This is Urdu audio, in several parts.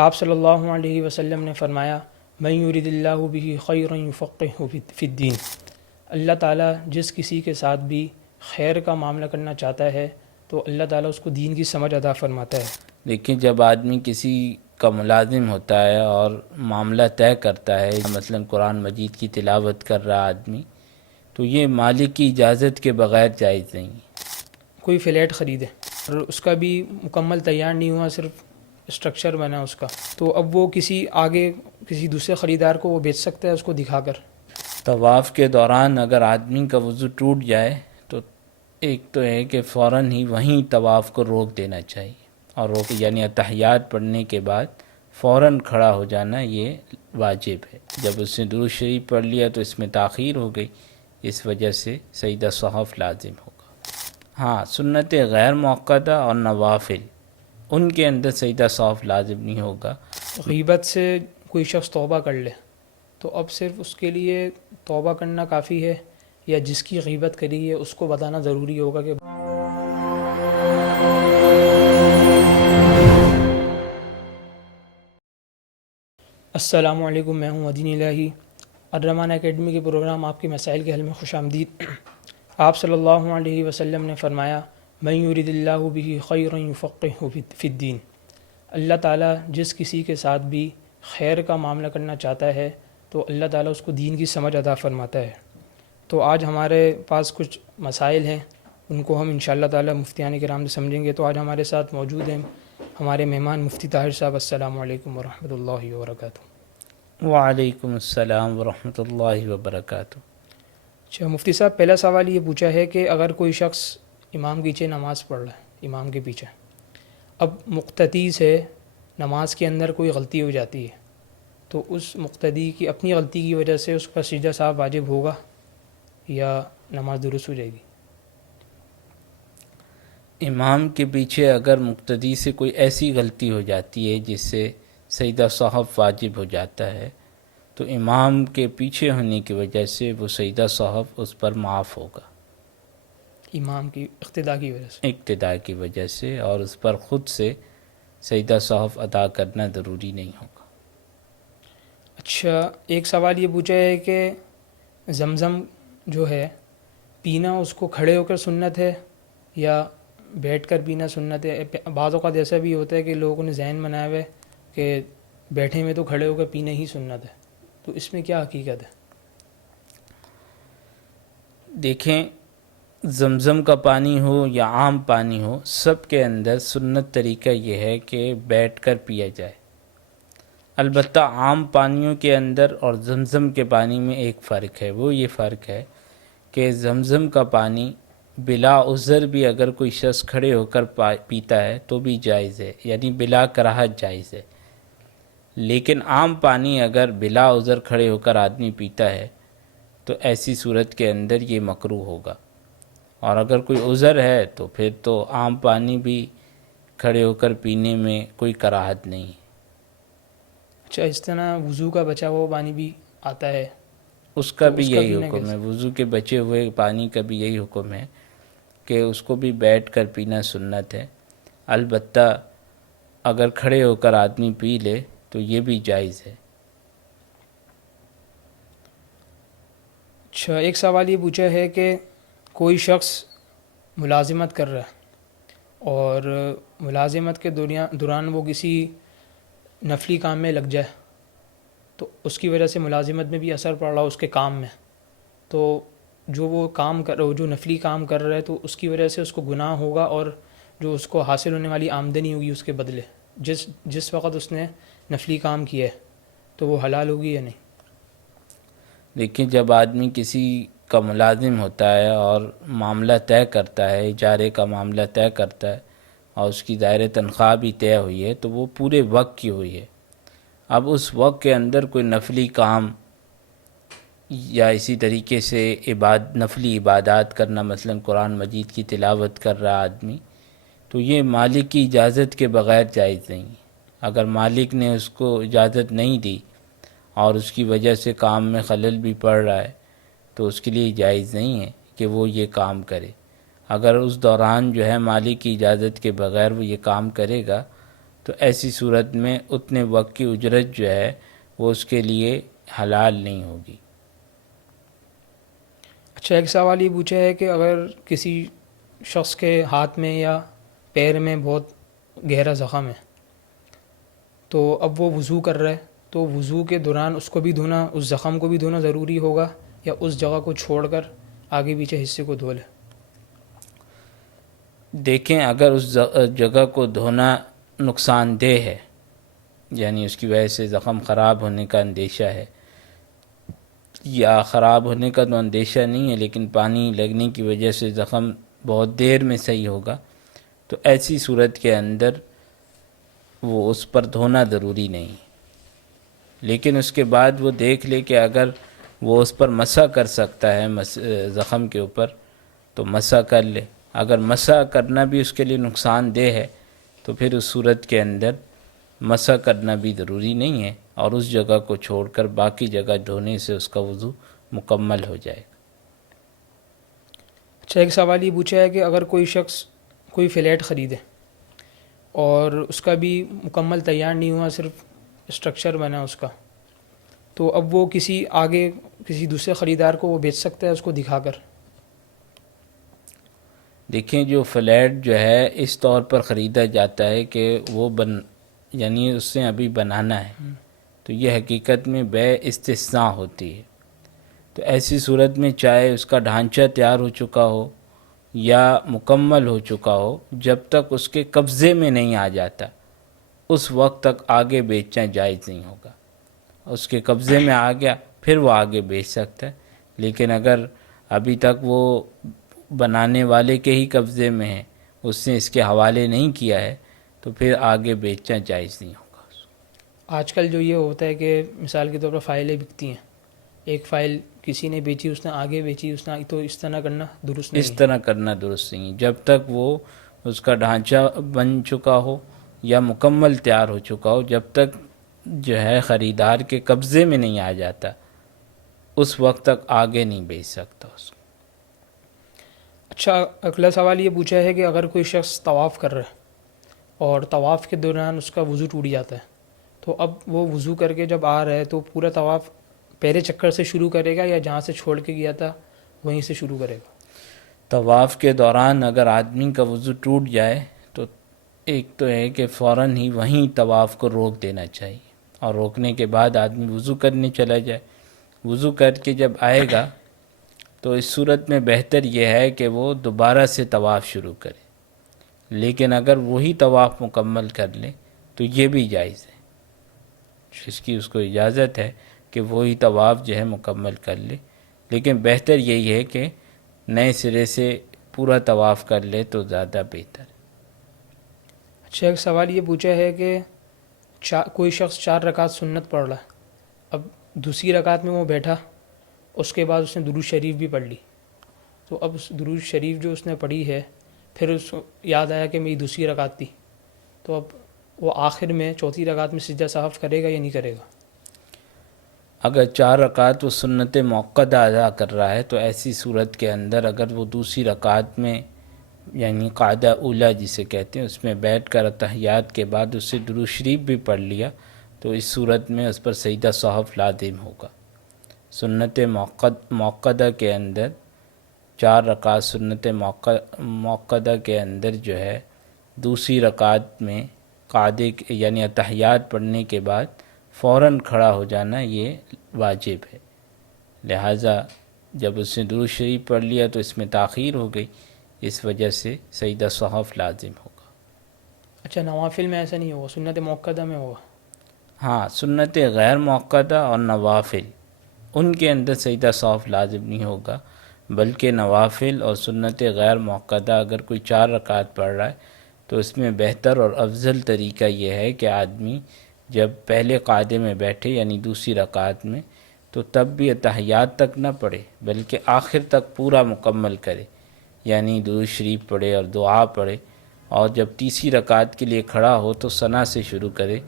آپ صلی اللہ علیہ وسلم نے فرمایا من یرید اللہ بہ خیرا یفقہہ فی الدین، اللہ تعالیٰ جس کسی کے ساتھ بھی خیر کا معاملہ کرنا چاہتا ہے تو اللہ تعالیٰ اس کو دین کی سمجھ عطا فرماتا ہے۔ دیکھیں، جب آدمی کسی کا ملازم ہوتا ہے اور معاملہ طے کرتا ہے، مثلا قرآن مجید کی تلاوت کر رہا آدمی، تو یہ مالک کی اجازت کے بغیر جائز نہیں ہے۔ کوئی فلیٹ خریدے اور اس کا بھی مکمل تیار نہیں ہوا، صرف اسٹرکچر بنا اس کا، تو اب وہ کسی دوسرے خریدار کو وہ بیچ سکتا ہے اس کو دکھا کر۔ طواف کے دوران اگر آدمی کا وضو ٹوٹ جائے تو ایک تو ہے کہ فوراً ہی وہیں طواف کو روک دینا چاہیے، اور یعنی اتحیات پڑھنے کے بعد فوراً کھڑا ہو جانا یہ واجب ہے۔ جب اس نے درود شریف پڑھ لیا تو اس میں تاخیر ہو گئی، اس وجہ سے سجدہ صحف لازم ہوگا۔ ہاں، سنت غیر موقتہ اور نوافل، ان کے اندر سجدہ صحف لازم نہیں ہوگا۔ غیبت سے کوئی شخص توبہ کر لے تو اب صرف اس کے لیے توبہ کرنا کافی ہے، یا جس کی غیبت کری ہے اس کو بتانا ضروری ہوگا کہ السلام علیکم، میں ہوں مدین الہی۔ الرحمن اکیڈمی کے پروگرام آپ کے مسائل کے حل میں خوش آمدید۔ آپ صلی اللہ علیہ وسلم نے فرمایا من یرید اللہ بہ خیرا یفقہہ فی الدین، اللہ تعالیٰ جس کسی کے ساتھ بھی خیر کا معاملہ کرنا چاہتا ہے تو اللہ تعالیٰ اس کو دین کی سمجھ عطا فرماتا ہے۔ تو آج ہمارے پاس کچھ مسائل ہیں، ان کو ہم انشاءاللہ تعالیٰ مفتیان کرام سے سمجھیں گے۔ تو آج ہمارے ساتھ موجود ہیں ہمارے مہمان مفتی طاہر صاحب۔ السلام علیکم ورحمۃ اللہ وبرکاتہ۔ وعلیکم السلام ورحمۃ اللہ وبرکاتہ۔ اچھا مفتی صاحب، پہلا سوال یہ پوچھا ہے کہ اگر کوئی شخص امام کے پیچھے نماز پڑھ رہا ہے، امام کے پیچھے، اب مقتدی سے نماز کے اندر کوئی غلطی ہو جاتی ہے، تو اس مقتدی کی اپنی غلطی کی وجہ سے اس کا سجدہ صاحب واجب ہوگا یا نماز درست ہو جائے گی؟ امام کے پیچھے اگر مقتدی سے کوئی ایسی غلطی ہو جاتی ہے جس سے سجدہ صحف واجب ہو جاتا ہے تو امام کے پیچھے ہونے کی وجہ سے وہ سجدہ صحف اس پر معاف ہوگا، امام کی اقتداء کی وجہ سے، اقتداء کی وجہ سے، اور اس پر خود سے سجدہ صحف ادا کرنا ضروری نہیں ہوگا۔ اچھا ایک سوال یہ پوچھا ہے کہ زمزم جو ہے پینا اس کو کھڑے ہو کر سنت ہے یا بیٹھ کر پینا سنت ہے؟ بعض اوقات ایسا بھی ہوتا ہے کہ لوگوں نے ذہن بنایا ہوا ہے کہ بیٹھے میں تو کھڑے ہو کر پینا ہی سنت ہے، تو اس میں کیا حقیقت ہے؟ دیکھیں، زمزم کا پانی ہو یا عام پانی ہو، سب کے اندر سنت طریقہ یہ ہے کہ بیٹھ کر پیا جائے۔ البتہ عام پانیوں کے اندر اور زمزم کے پانی میں ایک فرق ہے، وہ یہ فرق ہے کہ زمزم کا پانی بلا عذر بھی اگر کوئی شخص کھڑے ہو کر پیتا ہے تو بھی جائز ہے، یعنی بلا کراہت جائز ہے۔ لیکن عام پانی اگر بلا عذر کھڑے ہو کر آدمی پیتا ہے تو ایسی صورت کے اندر یہ مکروہ ہوگا، اور اگر کوئی عذر ہے تو پھر تو عام پانی بھی کھڑے ہو کر پینے میں کوئی کراہت نہیں ہے۔ اچھا اس طرح وضو کا بچا ہوا پانی بھی آتا ہے، اس کا تو بھی اس کا یہی پینا حکم ہے، کیسے؟ وضو کے بچے ہوئے پانی کا بھی یہی حکم ہے کہ اس کو بھی بیٹھ کر پینا سنت ہے۔ البتہ اگر کھڑے ہو کر آدمی پی لے تو یہ بھی جائز ہے۔ اچھا ایک سوال یہ پوچھا ہے کہ کوئی شخص ملازمت کر رہا ہے اور ملازمت کے دوران وہ کسی نفلی کام میں لگ جائے، تو اس کی وجہ سے ملازمت میں بھی اثر پڑ رہا ہو اس کے کام میں، تو جو وہ کام کر جو نفلی کام کر رہا ہے تو اس کی وجہ سے اس کو گناہ ہوگا، اور جو اس کو حاصل ہونے والی آمدنی ہوگی اس کے بدلے جس وقت اس نے نفلی کام کیا ہے تو وہ حلال ہوگی یا نہیں؟ لیکن جب آدمی کسی کا ملازم ہوتا ہے اور معاملہ طے کرتا ہے، اجارے کا معاملہ طے کرتا ہے اور اس کی ظاہر تنخواہ بھی طے ہوئی ہے تو وہ پورے وقت کی ہوئی ہے۔ اب اس وقت کے اندر کوئی نفلی کام یا اسی طریقے سے نفلی عبادات کرنا، مثلا قرآن مجید کی تلاوت کر رہا آدمی، تو یہ مالک کی اجازت کے بغیر جائز نہیں ہے۔ اگر مالک نے اس کو اجازت نہیں دی اور اس کی وجہ سے کام میں خلل بھی پڑ رہا ہے تو اس کے لیے جائز نہیں ہے کہ وہ یہ کام کرے۔ اگر اس دوران جو ہے مالک کی اجازت کے بغیر وہ یہ کام کرے گا تو ایسی صورت میں اتنے وقت کی اجرت جو ہے وہ اس کے لیے حلال نہیں ہوگی۔ اچھا، ایک سوال یہ پوچھا ہے کہ اگر کسی شخص کے ہاتھ میں یا پیر میں بہت گہرا زخم ہے تو اب وہ وضو کر رہا ہے، تو وضو کے دوران اس کو بھی دھونا، اس زخم کو بھی دھونا ضروری ہوگا یا اس جگہ کو چھوڑ کر آگے پیچھے حصے کو دھو لے؟ دیکھیں، اگر اس جگہ کو دھونا نقصان دہ ہے، یعنی اس کی وجہ سے زخم خراب ہونے کا اندیشہ ہے، یا خراب ہونے کا تو اندیشہ نہیں ہے لیکن پانی لگنے کی وجہ سے زخم بہت دیر میں صحیح ہوگا، تو ایسی صورت کے اندر وہ اس پر دھونا ضروری نہیں ہے۔ لیکن اس کے بعد وہ دیکھ لے کہ اگر وہ اس پر مسح کر سکتا ہے زخم کے اوپر تو مسح کر لے۔ اگر مسح کرنا بھی اس کے لیے نقصان دہ ہے تو پھر اس صورت کے اندر مسح کرنا بھی ضروری نہیں ہے، اور اس جگہ کو چھوڑ کر باقی جگہ دھونے سے اس کا وضو مکمل ہو جائے گا۔ اچھا، ایک سوال یہ پوچھا ہے کہ اگر کوئی شخص کوئی فلیٹ خریدے اور اس کا بھی مکمل تیار نہیں ہوا، صرف اسٹرکچر بنا اس کا، تو اب وہ کسی دوسرے خریدار کو وہ بیچ سکتا ہے اس کو دکھا کر؟ دیکھیں، جو فلیٹ جو ہے اس طور پر خریدا جاتا ہے کہ وہ یعنی اس سے ابھی بنانا ہے، تو یہ حقیقت میں بیع استثناء ہوتی ہے۔ تو ایسی صورت میں چاہے اس کا ڈھانچہ تیار ہو چکا ہو یا مکمل ہو چکا ہو، جب تک اس کے قبضے میں نہیں آ جاتا اس وقت تک آگے بیچنا جائز نہیں ہوگا۔ اس کے قبضے میں آ گیا پھر وہ آگے بیچ سکتا ہے، لیکن اگر ابھی تک وہ بنانے والے کے ہی قبضے میں ہے، اس نے اس کے حوالے نہیں کیا ہے، تو پھر آگے بیچنا جائز نہیں ہوگا۔ آج کل جو یہ ہوتا ہے کہ مثال کے طور پر فائلیں بکتی ہیں، ایک فائل کسی نے بیچی، اس نے آگے بیچی، تو اس طرح کرنا درست نہیں اس ہے؟ طرح کرنا درست نہیں ہے۔ جب تک وہ اس کا ڈھانچہ بن چکا ہو یا مکمل تیار ہو چکا ہو، جب تک جو ہے خریدار کے قبضے میں نہیں آ جاتا اس وقت تک آگے نہیں بیچ سکتا اس کو۔ اچھا، اگلا سوال یہ پوچھا ہے کہ اگر کوئی شخص طواف کر رہا ہے اور طواف کے دوران اس کا وضو ٹوٹ جاتا ہے، تو اب وہ وضو کر کے جب آ رہا ہے تو پورا طواف پہلے چکر سے شروع کرے گا یا جہاں سے چھوڑ کے گیا تھا وہیں سے شروع کرے گا؟ طواف کے دوران اگر آدمی کا وضو ٹوٹ جائے تو ایک تو ہے کہ فوراً ہی وہیں طواف کو روک دینا چاہیے، اور روکنے کے بعد آدمی وضو کرنے چلا جائے۔ وضو کر کے جب آئے گا تو اس صورت میں بہتر یہ ہے کہ وہ دوبارہ سے طواف شروع کرے، لیکن اگر وہی طواف مکمل کر لے تو یہ بھی جائز ہے، اس کو اجازت ہے کہ وہی طواف جو ہے مکمل کر لے، لیکن بہتر یہی ہے کہ نئے سرے سے پورا طواف کر لے تو زیادہ بہتر ہے۔ اچھا، ایک سوال یہ پوچھا ہے کہ کوئی شخص 4 رکعت سنت پڑھ رہا ہے، اب دوسری رکعت میں وہ بیٹھا، اس کے بعد اس نے درود شریف بھی پڑھ لی، تو اب اس درود شریف جو اس نے پڑھی ہے پھر اس کو یاد آیا کہ میری دوسری رکعت تھی، تو اب وہ آخر میں چوتھی رکعت میں سجدہ سہو کرے گا یا نہیں کرے گا؟ اگر 4 رکعت وہ سنت موقدہ ادا کر رہا ہے تو ایسی صورت کے اندر اگر وہ دوسری رکعت میں یعنی قاعدہ اولیٰ جسے کہتے ہیں اس میں بیٹھ کر اتحیات کے بعد اس سے درود شریف بھی پڑھ لیا تو اس صورت میں اس پر سجدہ سہو لازم ہوگا۔ سنت موقدہ کے اندر 4 رکعت سنت موقدہ کے اندر جو ہے دوسری رکعت میں قاعدے یعنی اتحیات پڑھنے کے بعد فوراً کھڑا ہو جانا یہ واجب ہے، لہٰذا جب اس نے درود شریف پڑھ لیا تو اس میں تاخیر ہو گئی، اس وجہ سے سجدہ سہو لازم ہوگا۔ اچھا، نوافل میں ایسا نہیں ہوگا، سنت موقدہ میں ہوگا؟ ہاں، سنت غیر موقدہ اور نوافل ان کے اندر سجدہ سہو لازم نہیں ہوگا، بلکہ نوافل اور سنت غیر موقدہ اگر کوئی 4 رکعت پڑھ رہا ہے تو اس میں بہتر اور افضل طریقہ یہ ہے کہ آدمی جب پہلے قاعدے میں بیٹھے یعنی دوسری رکعت میں تو تب بھی اتحیات تک نہ پڑھے بلکہ آخر تک پورا مکمل کرے، یعنی درود شریف پڑھے اور دعا پڑھے، اور جب تیسری رکعت کے لیے کھڑا ہو تو ثنا سے شروع کرے،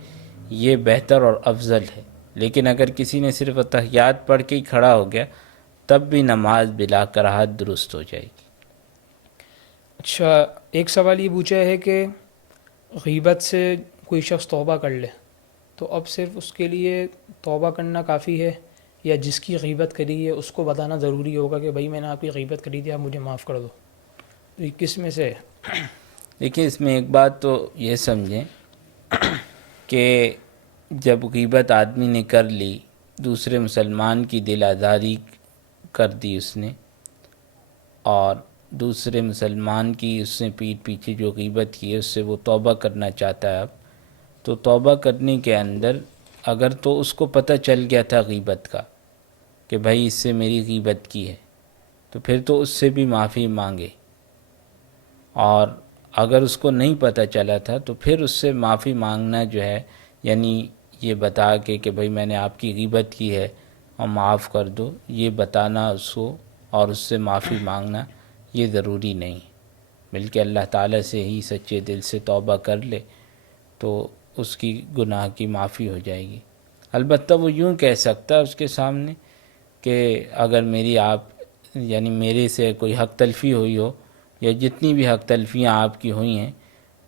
یہ بہتر اور افضل ہے۔ لیکن اگر کسی نے صرف اتحیات پڑھ کے ہی کھڑا ہو گیا تب بھی نماز بلا کراہت درست ہو جائے گی۔ اچھا، ایک سوال یہ پوچھا ہے کہ غیبت سے کوئی شخص توبہ کر لے تو اب صرف اس کے لیے توبہ کرنا کافی ہے، یا جس کی غیبت کری ہے اس کو بتانا ضروری ہوگا کہ بھائی میں نے آپ کی غیبت کری تھی، آپ مجھے معاف کر دو؟ تو یہ کس میں سے ہے؟ دیکھیں اس میں ایک بات تو یہ سمجھیں کہ جب غیبت آدمی نے کر لی، دوسرے مسلمان کی دل آزاری کر دی اس نے، اور دوسرے مسلمان کی اس نے پیٹھ پیچھے جو غیبت کی ہے اس سے وہ توبہ کرنا چاہتا ہے اب، تو توبہ کرنے کے اندر اگر تو اس کو پتہ چل گیا تھا غیبت کا کہ بھائی اس سے میری غیبت کی ہے، تو پھر تو اس سے بھی معافی مانگے، اور اگر اس کو نہیں پتہ چلا تھا تو پھر اس سے معافی مانگنا جو ہے، یعنی یہ بتا کے کہ بھائی میں نے آپ کی غیبت کی ہے اور معاف کر دو، یہ بتانا اس کو اور اس سے معافی مانگنا یہ ضروری نہیں، بلکہ اللہ تعالیٰ سے ہی سچے دل سے توبہ کر لے تو اس کی گناہ کی معافی ہو جائے گی۔ البتہ وہ یوں کہہ سکتا ہے اس کے سامنے کہ اگر میری آپ یعنی میرے سے کوئی حق تلفی ہوئی ہو یا جتنی بھی حق تلفیاں آپ کی ہوئی ہیں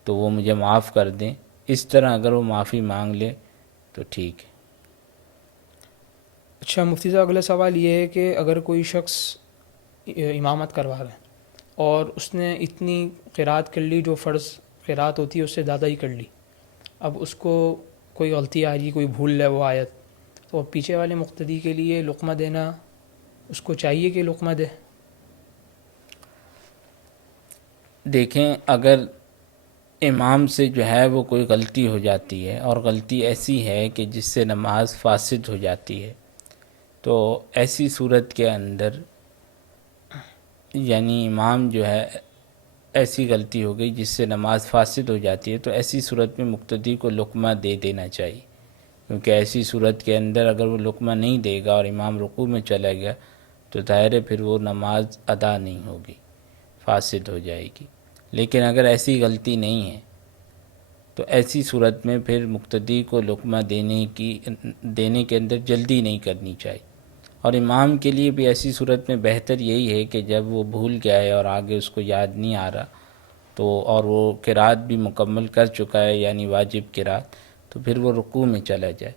تو وہ مجھے معاف کر دیں، اس طرح اگر وہ معافی مانگ لے تو ٹھیک ہے۔ اچھا مفتی صاحب، اگلا سوال یہ ہے کہ اگر کوئی شخص امامت کروا رہا ہے اور اس نے اتنی قرات کر لی جو فرض قرات ہوتی ہے اس سے زیادہ ہی کر لی، اب اس کو کوئی غلطی آ رہی، کوئی بھول لے وہ آیت، تو اب پیچھے والے مقتدی کے لیے لقمہ دینا اس کو چاہیے کہ لقمہ دے؟ دیکھیں اگر امام سے جو ہے وہ کوئی غلطی ہو جاتی ہے اور غلطی ایسی ہے کہ جس سے نماز فاسد ہو جاتی ہے، تو ایسی صورت کے اندر یعنی امام جو ہے ایسی غلطی ہو گئی جس سے نماز فاسد ہو جاتی ہے، تو ایسی صورت میں مقتدی کو لقمہ دے دینا چاہیے، کیونکہ ایسی صورت کے اندر اگر وہ لقمہ نہیں دے گا اور امام رکوع میں چلا گیا تو ظاہر ہے پھر وہ نماز ادا نہیں ہوگی، فاسد ہو جائے گی۔ لیکن اگر ایسی غلطی نہیں ہے تو ایسی صورت میں پھر مقتدی کو لقمہ دینے کے اندر جلدی نہیں کرنی چاہیے، اور امام کے لیے بھی ایسی صورت میں بہتر یہی ہے کہ جب وہ بھول گیا ہے اور آگے اس کو یاد نہیں آ رہا تو اور وہ قرات بھی مکمل کر چکا ہے یعنی واجب قرات، تو پھر وہ رکوع میں چلا جائے،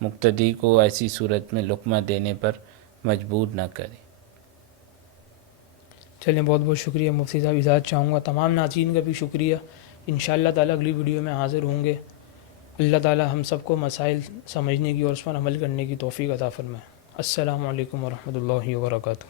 مقتدی کو ایسی صورت میں لقمہ دینے پر مجبور نہ کرے۔ چلیں، بہت بہت شکریہ مفتی صاحب، اجازت چاہوں گا۔ تمام ناظرین کا بھی شکریہ۔ انشاءاللہ تعالیٰ اگلی ویڈیو میں حاضر ہوں گے۔ اللہ تعالیٰ ہم سب کو مسائل سمجھنے کی اور اس پر عمل کرنے کی توفیق عطا فرمائے۔ السلام علیکم ورحمۃ اللہ وبرکاتہ۔